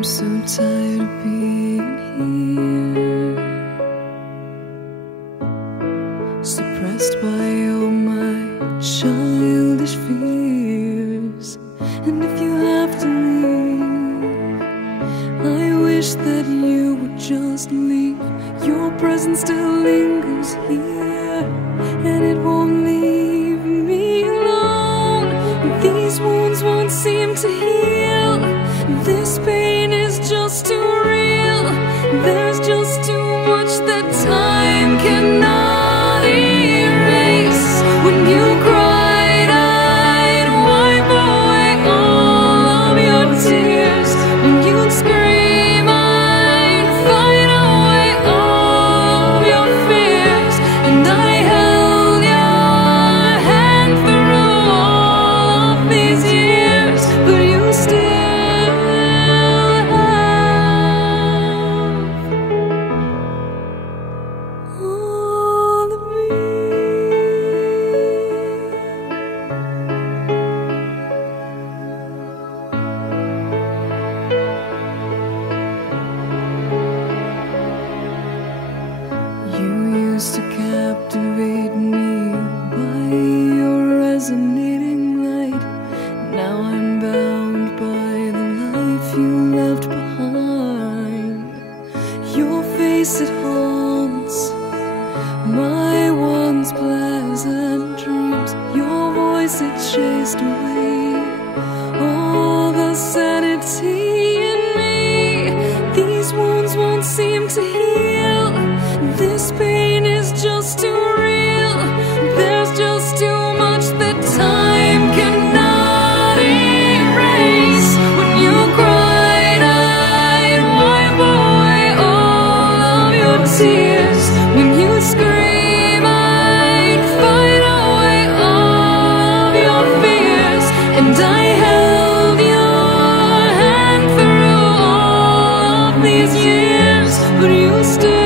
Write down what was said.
I'm so tired of being here, suppressed by all my childish fears. And if you have to leave, I wish that you would just leave. Your presence still lingers here, and it won't leave me alone. These wounds won't seem to heal. This pain is just too real. There's just too much that time cannot erase. When you cried, I'd wipe away all of your tears. When you'd scream, I'd fight away all of your fears. And I held your hand through all of these years, but you still to captivate me by your resonating light. Now I'm bound by the life you left behind. Your face, it haunts my once pleasant dreams. Your voice, it chased away all the sanity in me. These wounds won't seem to heal. This pain is just too real. There's just too much that time cannot erase. When you cried, I'd wipe away all of your tears. When you scream, I'd fight away all of your fears. And I held your hand through all of these years, but you still